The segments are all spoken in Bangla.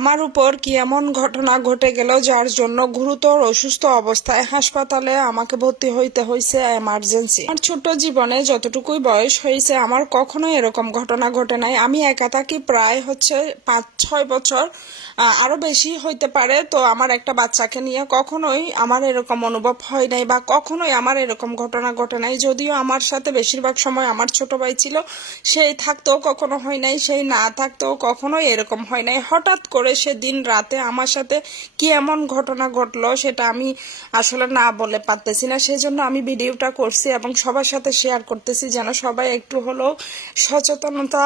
আমার উপর কি এমন ঘটনা ঘটে গেল যার জন্য গুরুতর অসুস্থ অবস্থায় হাসপাতালে আমাকে ভর্তি হইতে হয়েছে এমার্জেন্সি। আমার ছোট জীবনে যতটুকুই বয়স হয়েছে আমার কখনোই এরকম ঘটনা ঘটে নাই। আমি একা থাকি প্রায় 5-6 বছর, আরো বেশি হইতে পারে। তো আমার একটা বাচ্চাকে নিয়ে কখনোই আমার এরকম অনুভব হয় নাই বা কখনোই আমার এরকম ঘটনা ঘটে নাই। যদিও আমার সাথে বেশিরভাগ সময় আমার ছোট ভাই ছিল, সেই থাকতেও কখনো হয় নাই, সেই না থাকতেও কখনোই এরকম হয় নাই। হঠাৎ করে সেদিন রাতে আমার সাথে কি এমন ঘটনা ঘটলো সেটা আমি আসলে না বলে পারতেছি না। সেজন্য আমি ভিডিওটা করছি এবং সবার সাথে শেয়ার করতেছি, যেন সবাই একটু হলেও সচেতনতা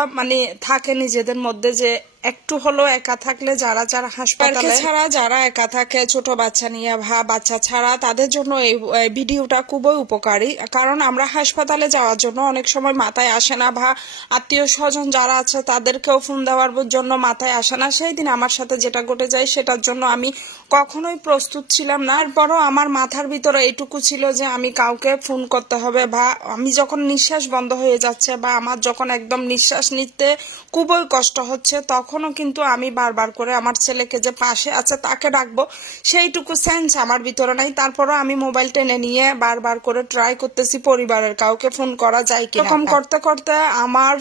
থাকে নিজেদের মধ্যে, যে একটু হলো একা থাকলে যারা হাসপাতালে ছাড়া যারা একা থাকে ছোট বাচ্চা নিয়ে বা বাচ্চা ছাড়া, তাদের জন্য এই ভিডিওটা খুবই উপকারী। কারণ আমরা হাসপাতালে যাওয়ার জন্য অনেক সময় মাথায় আসে না, বা আত্মীয় স্বজন যারা আছে তাদেরকেও ফোন দেওয়ার জন্য মাথায় আসে না। সেই দিন আমার সাথে যেটা ঘটে যায় সেটার জন্য আমি কখনোই প্রস্তুত ছিলাম না। তারপরও আমার মাথার ভিতরে এইটুকু ছিল যে আমি কাউকে ফোন করতে হবে, বা আমি যখন নিঃশ্বাস বন্ধ হয়ে যাচ্ছে বা আমার যখন একদম নিঃশ্বাস নিতে খুবই কষ্ট হচ্ছে, তখনও কিন্তু আমি বারবার করে আমার ছেলেকে যে পাশে আছে তাকে ডাকবো, সেইটুকু সেন্স আমার ভিতরে নাই। তারপরও আমি মোবাইল টেনে নিয়ে বারবার করে ট্রাই করতেছি পরিবারের কাউকে ফোন করা যায় কিনা। এরকম করতে করতে আমার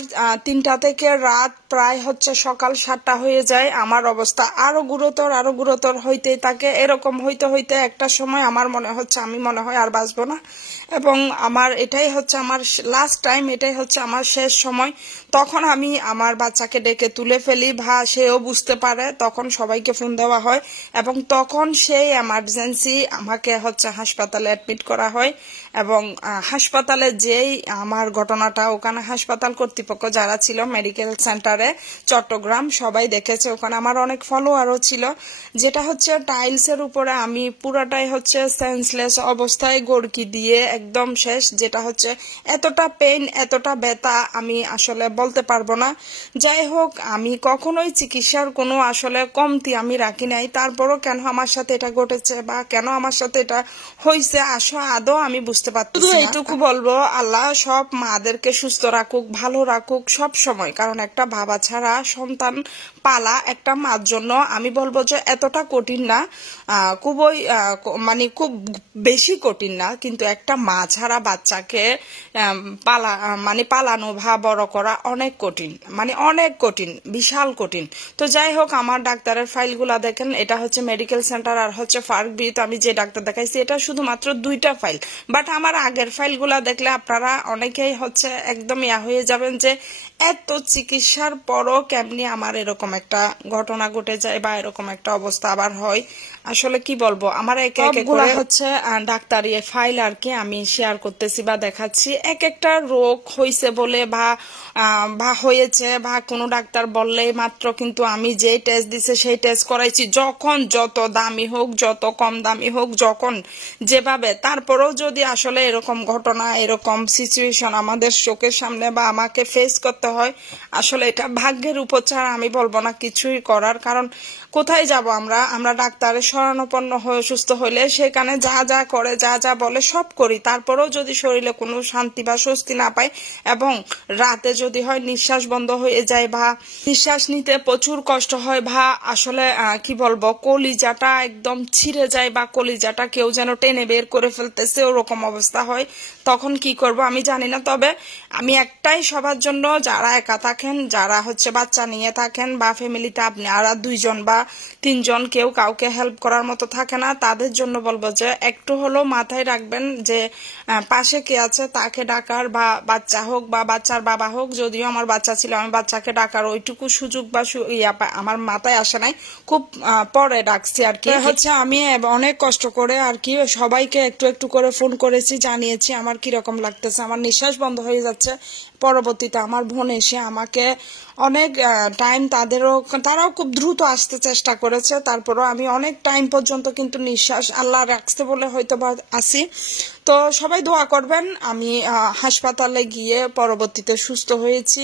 3টা থেকে রাত প্রায় সকাল 7টা হয়ে যায়। আমার অবস্থা আরো গুরুতর হইতেই থাকে। এরকম হইতে হইতে একটা সময় আমার আমি মনে হয় আর বাঁচবো না, এবং আমার এটাই আমার লাস্ট টাইম, এটাই আমার শেষ সময়। তখন আমি আমার বাচ্চাকে ডেকে তুলে ফেলি, বা সেও বুঝতে পারে, তখন সবাইকে ফোন দেওয়া হয় এবং তখন সেই এমার্জেন্সি আমাকে হাসপাতালে অ্যাডমিট করা হয়। এবং হাসপাতালে যেই আমার ঘটনাটা, ওখানে হাসপাতাল কর্তৃপক্ষ যারা ছিল মেডিকেল সেন্টারে চট্টগ্রাম, সবাই দেখেছে। ওখানে আমার অনেক ফলোয়ারও ছিল। যেটা টাইলসের উপরে আমি পুরাটাই সেন্সলেস অবস্থায় গড়কি দিয়ে একদম শেষ। যেটা এতটা পেইন, এতটা ব্যথা আমি আসলে বলতে পারবো না। যাই হোক, আমি কখনোই চিকিৎসার কোনো কমতি আমি রাখি নাই। তারপরও কেন আমার সাথে এটা ঘটেছে বা কেন আমার সাথে এটা হয়েছে আদৌ আমি বুঝতে পারতেছি না। এইটুকু বলবো, আল্লাহ সব মাদেরকে সুস্থ রাখুক, ভালো রাখুক সব সময়। কারণ একটা বাবা ছাড়া সন্তান পালা একটা মার জন্য আমি বলবো যে এতটা কঠিন না, খুবই খুব বেশি কঠিন না, কিন্তু একটা মা ছাড়া বাচ্চাকে পালানো বা বড় করা অনেক কঠিন, অনেক কঠিন, বিশাল কঠিন। তো যাই হোক, আমার ডাক্তারের ফাইলগুলা দেখেন, এটা মেডিকেল সেন্টার আর ফার্কবিতে আমি যে ডাক্তার দেখাইছি এটা শুধুমাত্র 2টা ফাইল। বাট আমার আগের ফাইলগুলা দেখলে আপনারা অনেকেই একদম হয়ে যাবেন যে এত চিকিৎসার পরও কেমনি আমার এরকম একটা ঘটনা ঘটে যায় বা এরকম একটা অবস্থা আবার হয়। আসলে কি বলবো, আমার এক এক করে ডাক্তারি ফাইল আর কি আমি শেয়ার করতেছি বা দেখাচ্ছি। এক একটা রোগ হয়েছে বলে বা হয়েছে বা কোনো ডাক্তার বললেই মাত্র কিন্তু আমি যে টেস্ট দিছে সেই টেস্ট করাইছি, যখন যত দামি হোক, যত কম দামি হোক, যখন যেভাবে। তারপরেও যদি আসলে এরকম ঘটনা, এরকম সিচুয়েশন আমাদের চোখের সামনে বা আমাকে ফেস করতে হয়, আসলে এটা ভাগ্যের উপর ছাড়া আমি বলবো না কিছুই করার। কারণ কোথায় যাব আমরা ডাক্তারের শরণাপন্ন হয়ে সুস্থ হইলে সেখানে যা করে, যা বলে সব করি। তারপরেও যদি শরীরে কোনো শান্তি বা স্বস্তি না পাই এবং রাতে যদি হয় নিঃশ্বাস বন্ধ হয়ে যায় বা নিঃশ্বাস নিতে প্রচুর কষ্ট হয়, বা আসলে কি বলবো, কলিজাটা একদম ছিঁড়ে যায় বা কলিজাটা কেউ যেন টেনে বের করে ফেলতেছে, ওরকম অবস্থা হয়, তখন কি করব আমি জানি না। তবে আমি একটাই সবার জন্য, যারা একা থাকেন, যারা বাচ্চা নিয়ে থাকেন বা ফ্যামিলিতে আপনি আর 2জন বা 3জন কেউ কাউকে হেল্প করার মতো থাকে না, তাদের জন্য বলবো যে একটু হলেও মাথায় রাখবেন যে পাশে কে আছে, তাকে ডাকার, বা বাচ্চা হোক বা বাচ্চার বাবা হোক। যদিও আমার বাচ্চা ছিল, আমি বাচ্চাকে ডাকার ওইটুকু সুযোগ বা আমার মাথায় আসে নাই, খুব পরে ডাকছি আর কি। আমি অনেক কষ্ট করে আর কি সবাইকে একটু একটু করে ফোন করেছি, জানিয়েছি আমার কিরকম লাগতেছে, আমার নিঃশ্বাস বন্ধ হয়ে যাচ্ছে। পরবর্তীতে আমার বোন এসে আমাকে অনেক টাইম, তারাও খুব দ্রুত আসতে চেষ্টা করেছে। তারপরও আমি অনেক টাইম পর্যন্ত কিন্তু নিঃশ্বাস আল্লাহ রাখতে বলে হয়তো বা আসি। তো সবাই দোয়া করবেন। আমি হাসপাতালে গিয়ে পরবর্তীতে সুস্থ হয়েছি,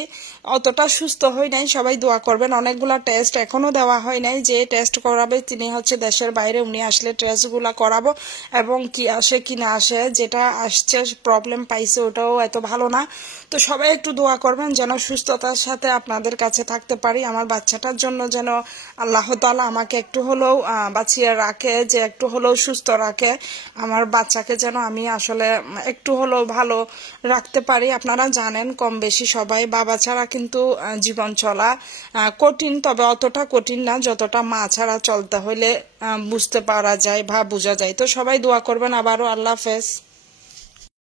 অতটা সুস্থ হই নাই, সবাই দোয়া করবেন। অনেকগুলা টেস্ট এখনো দেওয়া হয় নাই, যে টেস্ট করাবে তিনি দেশের বাইরে, উনি আসলে টেস্টগুলা করাবো এবং কি আসে কি না আসে, যেটা আসছে প্রবলেম পাইছে ওটাও এত ভালো না। তো সবাই সবাই একটু দোয়া করবেন যেন সুস্থতার সাথে আপনাদের কাছে থাকতে পারি। আমার বাচ্চাটার জন্য যেন আল্লাহ তাআলা আমাকে একটু হলেও বাঁচিয়ে রাখে, যে একটু হলেও সুস্থ রাখে। আমার বাচ্চাকে যেন আমি আসলে একটু হলেও ভালো রাখতে পারি। আপনারা জানেন কম বেশি সবাই বাবা ছাড়া কিন্তু জীবন চলা কঠিন, তবে অতটা কঠিন না যতটা মা ছাড়া চলতে হলে বুঝতে পারা যায় বা বোঝা যায়। তো সবাই দোয়া করবেন। আবারও আল্লাহ হাফেজ।